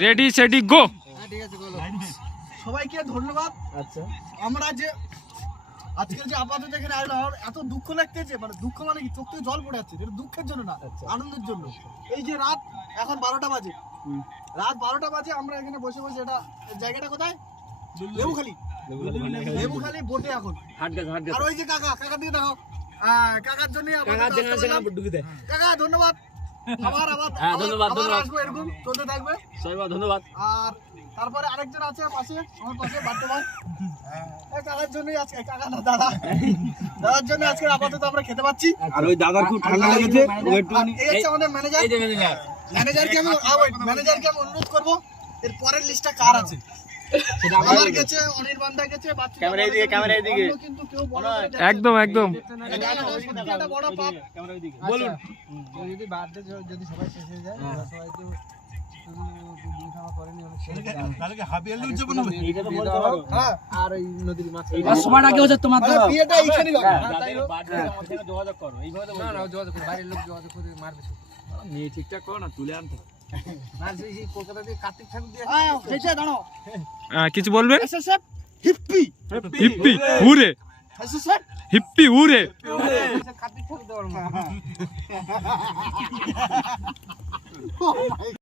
Ready সেডি গো সবাইকে ধন্যবাদ। আচ্ছা। আমরা যে আজকের যে আপাতত এখানে আয়োজন আমার এত দুঃখ লাগতেছে মানে দুঃখ মানে কি? চোখ থেকে জল পড়ে যাচ্ছে এটা দুঃখের জন্য না আচ্ছা। আনন্দের জন্য। এই যে রাত এখন বারোটা বাজে। হুম। রাত বারোটা বাজে আমরা এখানে বসে বসে এটা জায়গাটা কোথায়? লেবুখালি। লেবুখালি। বোটে এখন। আর ওই যে কাকা কাকার দিকে দেখো। আহ, কাকার জন্য কাকা ধন্যবাদ। আবার আবার হ্যাঁ, ধন্যবাদ, ধন্যবাদ। আসব এরকম চলতে থাকবে। সবাই ধন্যবাদ। আর তারপরে আরেকজন আছে পাশে আমার পাশে বাড়তে ভাই। কাকার জন্যই আজকে কাকা না দাদা। দাদার জন্য আজকে আপাতত আমরা খেতে পাচ্ছি। আর ওই দাদার খুব ঠান্ডা লেগেছে। এই হচ্ছে আমাদের ম্যানেজার এই যে ম্যানেজার ম্যানেজারকে আমি ম্যানেজারকে আমি অনুরোধ করব এর পরের লিস্টটা কার আছে? আমার ক্যামেরা এদিকে, ক্যামেরা এদিকে। কিন্তু কেউ একদম একদম। এটা সত্যি একটা বড় পাপ। বলুন। যদি বার্থডে যদি সবাই শেষ হয়ে যায় হ্যাঁ। সবাই তো হবে? হ্যাঁ। সবার আগে হচ্ছে তোমার মানে হবে যোগাযোগ করো এইভাবে যোগাযোগ করে বাইরের লোক যোগাযোগ করে মারবে। নিয়ে ঠিকঠাক করো না তুলে আনতে না কিছু বলবে? Hip hip. Hip hip hurray hip hip hurray Kartik Thakur.